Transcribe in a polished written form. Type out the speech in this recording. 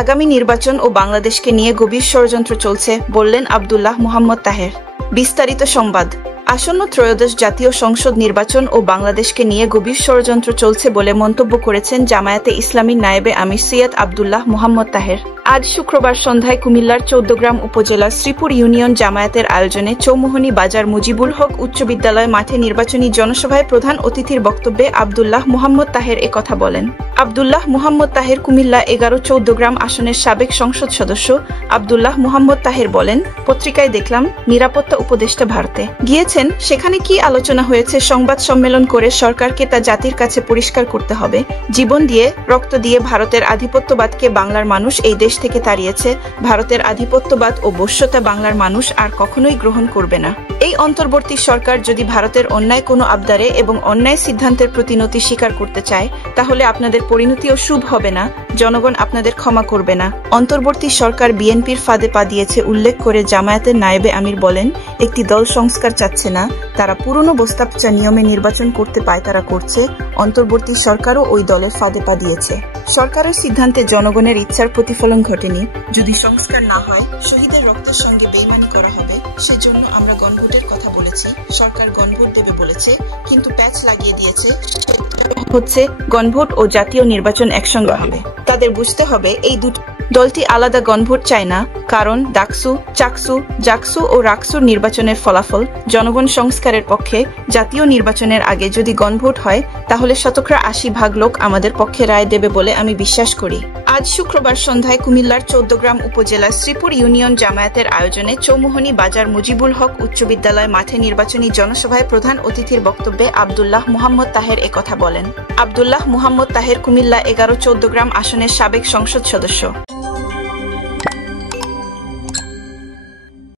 আগামী নির্বাচন ও বাংলাদেশকে নিয়ে গভীর ষড়যন্ত্র চলছে, বললেন আব্দুল্লাহ মুহাম্মদ তাহের। বিস্তারিত সংবাদ। আসন্ন ত্রয়োদশ জাতীয় সংসদ নির্বাচন ও বাংলাদেশকে নিয়ে গভীর ষড়যন্ত্র চলছে বলে মন্তব্য করেছেন জামায়াতে ইসলামীর নায়েবে আমির সৈয়দ আব্দুল্লাহ মুহাম্মদ তাহের। আজ শুক্রবার সন্ধ্যায় কুমিল্লার চৌদ্দগ্রাম উপজেলার শ্রীপুর ইউনিয়ন জামায়াতের আয়োজনে চৌমোহনী বাজার মুজিবুল হক উচ্চ বিদ্যালয় মাঠে নির্বাচনী জনসভায় প্রধান অতিথির বক্তব্যে আব্দুল্লাহ মুহাম্মদ তাহের একথা বলেন। আব্দুল্লাহ মুহাম্মদ তাহের কুমিল্লা 11 চৌদ্দগ্রাম আসনের সাবেক সংসদ সদস্য। আব্দুল্লাহ মুহাম্মদ তাহের বলেন, পত্রিকায় দেখলাম নিরাপত্তা উপদেষ্টা ভারতে গিয়েছেন, সেখানে কি আলোচনা হয়েছে সংবাদ সম্মেলন করে সরকারকে তা জাতির কাছে পরিষ্কার করতে হবে। জীবন দিয়ে রক্ত দিয়ে ভারতের আধিপত্যবাদকে বাংলার মানুষ এই দেশ থেকে তাড়িয়েছে। ভারতের আধিপত্যবাদ ও বশ্যতা বাংলার মানুষ আর কখনোই গ্রহণ করবে না। এই অন্তর্বর্তী সরকার যদি ভারতের অন্যায় কোনো আবদারে এবং অন্যায় সিদ্ধান্তের প্রতিনতি স্বীকার করতে চায়, তাহলে আপনাদের পরিণতিও শুভ হবে না। জনগণ আপনাদের ক্ষমা করবে না। অন্তর্বর্তী সরকার বিএনপির ফাঁদে পা দিয়েছে উল্লেখ করে জামায়াতের নায়েবে আমির বলেন, একটি দল সংস্কার চাচ্ছে না, তারা পুরনো বস্তাপচা নিয়মে নির্বাচন করতে পায় তারা করছে। অন্তর্বর্তী সরকারও ওই দলের ফাঁদে পা দিয়েছে। সরকারের সিদ্ধান্তে জনগণের ইচ্ছার প্রতিফলন ঘটেনি। যদি সংস্কার না হয়, শহীদের রক্তের সঙ্গে বেইমানি করা হবে। সেজন্য আমরা গণভোটের কথা বলেছি। সরকার গণভোট দেবে বলেছে, কিন্তু প্যাচ লাগিয়ে দিয়েছে হচ্ছে গণভোট ও জাতীয় নির্বাচন একসঙ্গে হবে। তাদের বুঝতে হবে এই দুটো দলটি আলাদা গণভোট চায় না, কারণ ডাকসু, চাকসু, জাকসু ও রাকসুর নির্বাচনের ফলাফল জনগণ সংস্কারের পক্ষে। জাতীয় নির্বাচনের আগে যদি গণভোট হয়, তাহলে 80% লোক আমাদের পক্ষে রায় দেবে বলে আমি বিশ্বাস করি। আজ শুক্রবার সন্ধ্যায় কুমিল্লার চৌদ্দগ্রাম উপজেলার শ্রীপুর ইউনিয়ন জামায়াতের আয়োজনে চৌমোহনী বাজার মুজিবুল হক উচ্চ বিদ্যালয় মাঠে নির্বাচনী জনসভায় প্রধান অতিথির বক্তব্যে আব্দুল্লাহ মুহাম্মদ তাহের একথা বলেন। আব্দুল্লাহ মুহাম্মদ তাহের কুমিল্লা 11 চৌদ্দগ্রাম আসনের সাবেক সংসদ সদস্য।